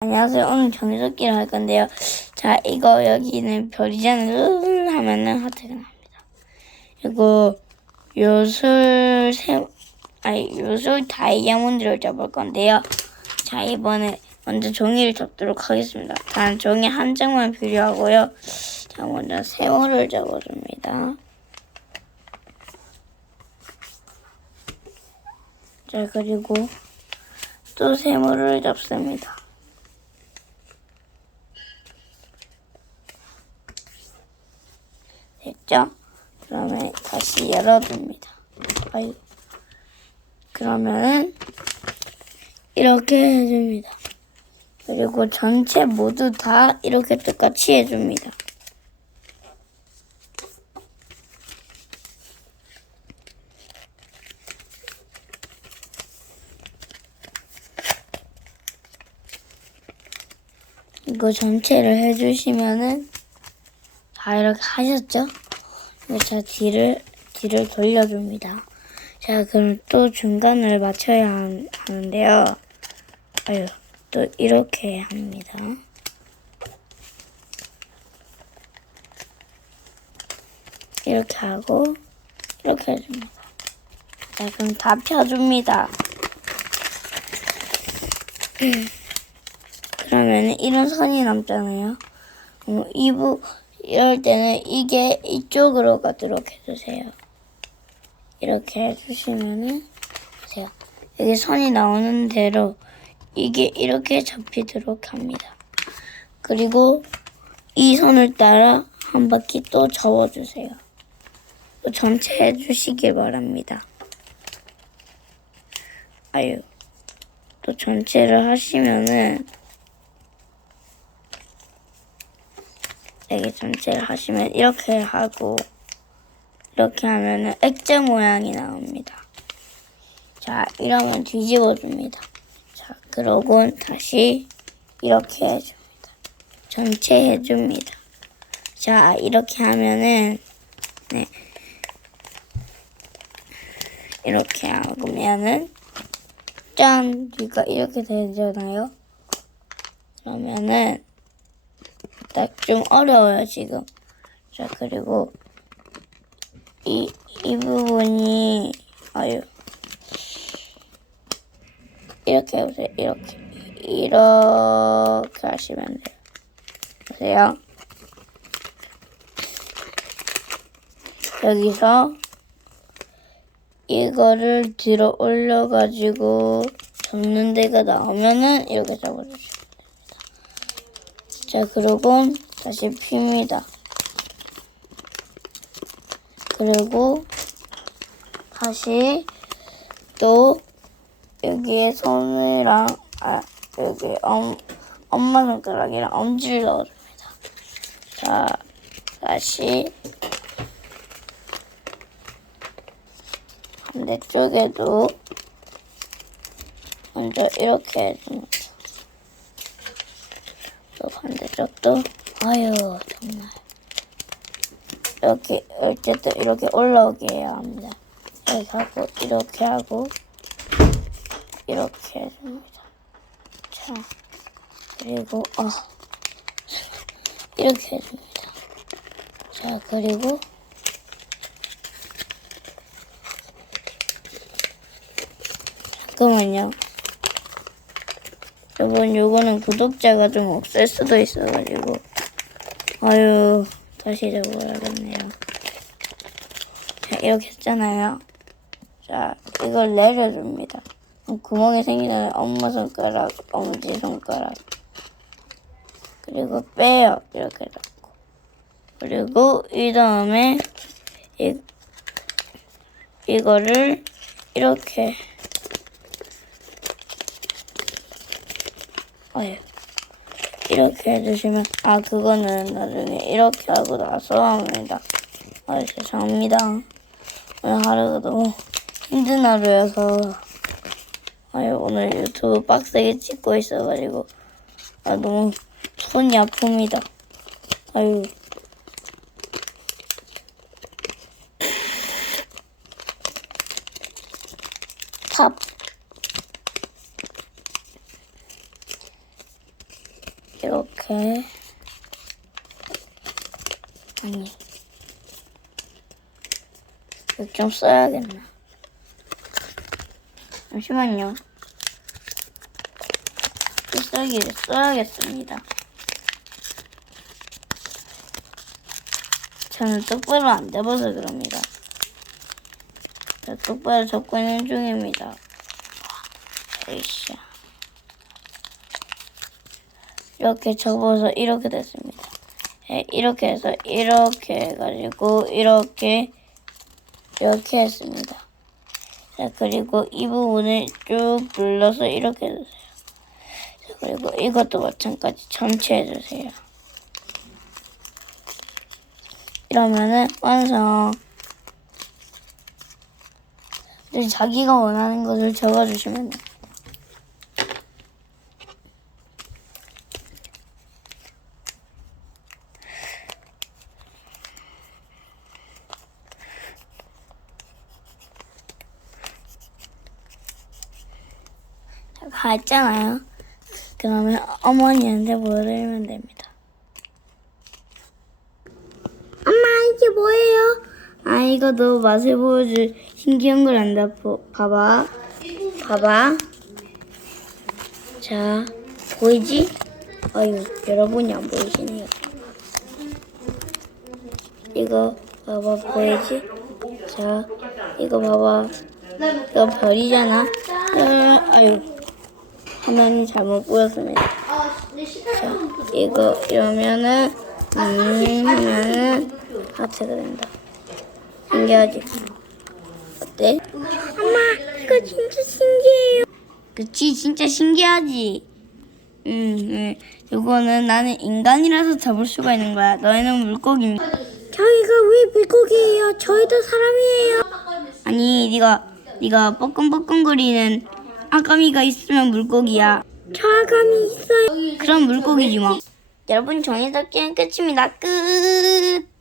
안녕하세요. 오늘 종이접기를 할 건데요. 자, 이거 여기는 별이잖아요. 으 하면은 하트가 납니다. 그리고 요술 세, 아니 요술 다이아몬드를 접을 건데요. 자, 이번에 먼저 종이를 접도록 하겠습니다. 단 종이 한 장만 필요하고요. 자, 먼저 세모를 접어줍니다. 자, 그리고 또 세모를 접습니다. 됐죠? 그러면 다시 열어줍니다. 아유. 그러면은 이렇게 해줍니다. 그리고 전체 모두 다 이렇게 똑같이 해줍니다. 이거 전체를 해주시면은 다 이렇게 하셨죠? 자 뒤를 뒤를 돌려줍니다. 자 그럼 또 중간을 맞춰야 한- 하는데요. 아유 또 이렇게 합니다. 이렇게 하고 이렇게 해줍니다. 자 그럼 다 펴줍니다. 그러면 이런 선이 남잖아요. 어, 이부 이럴 때는 이게 이쪽으로 가도록 해주세요. 이렇게 해주시면은 보세요. 여기 선이 나오는 대로 이게 이렇게 잡히도록 합니다. 그리고 이 선을 따라 한 바퀴 또 접어주세요. 또 전체 해주시길 바랍니다. 아유, 또 전체를 하시면은 여기 전체를 하시면 이렇게 하고 이렇게 하면은 액자 모양이 나옵니다. 자, 이러면 뒤집어 줍니다. 자, 그러고 다시 이렇게 해줍니다. 전체 해줍니다. 자, 이렇게 하면은 네. 이렇게 하면은 짠! 귀가 이렇게 되잖아요. 그러면은 딱좀 어려워요 지금. 자 그리고 이 이 부분이 아유 이렇게 해보세요. 이렇게 이렇게 하시면 돼요. 보세요. 여기서 이거를 들어 올려가지고 접는 데가 나오면은 이렇게 접어주시면 자, 그리고 다시 핍니다. 그리고 다시 또 여기에 손이랑 아 여기 엄, 엄마 손가락이랑 엄지를 넣어줍니다. 자, 다시 반대쪽에도 먼저 이렇게 해줍니다. 또 반대쪽도 아유 정말 이렇게 어쨌든 이렇게 올라오게 해야 합니다. 이렇게 하고 이렇게 하고 이렇게 해줍니다. 자 그리고 어 이렇게 해줍니다. 자 그리고 잠깐만요. 여러분 요거는 구독자가 좀 없을 수도 있어가지고. 아유 다시 적어야겠네요. 자 이렇게 했잖아요. 자 이걸 내려줍니다. 구멍이 생기면 엄마 손가락 엄지 손가락. 그리고 빼요. 이렇게 잡고. 그리고 이 다음에 이, 이거를 이렇게 아유. 이렇게 해주시면 아 그거는 나중에 이렇게 하고 나서 합니다. 아 죄송합니다. 오늘 하루가 너무 힘든 하루여서 아유 오늘 유튜브 빡세게 찍고 있어가지고 아 너무 손이 아픕니다. 아유 탑 이렇게 아니. 이거 좀 써야겠나 잠시만요. 필살기를 써야겠습니다. 저는 똑바로 안 잡아서 그럽니다. 저 똑바로 잡고 있는 중입니다. 에이씨. 이렇게 접어서 이렇게 됐습니다. 예, 이렇게 해서 이렇게 해가지고 이렇게 이렇게 했습니다. 자, 그리고 이 부분을 쭉 눌러서 이렇게 해주세요. 자, 그리고 이것도 마찬가지 전체 해주세요. 이러면은 완성. 자기가 원하는 것을 적어주시면 돼요. 갔잖아요. 그러면 어머니한테 보여드리면 됩니다. 엄마 이게 뭐예요? 아 이거 너 맛을 보여줄 신기한 걸 안다. 보, 봐봐. 봐봐. 자 보이지? 아유 여러분이 안 보이시네요. 이거 봐봐 보이지? 자 이거 봐봐. 이거 별이잖아. 음, 아유 화면이 잘못 보였습니다. 자, 이거 이러면은 음 하면은 하트가 된다. 신기하지? 어때? 엄마 이거 진짜 신기해요. 그치 진짜 신기하지. 음, 음 이거는 나는 인간이라서 잡을 수가 있는 거야. 너희는 물고기입니다. 저희가 왜 물고기예요? 저희도 사람이에요. 아니 네가 네가 뻐끔뻐끔거리는 아가미가 있으면 물고기야. 저 아가미 있어요. 그럼 물고기지 뭐. 여러분 종이접기는 끝입니다. 끝.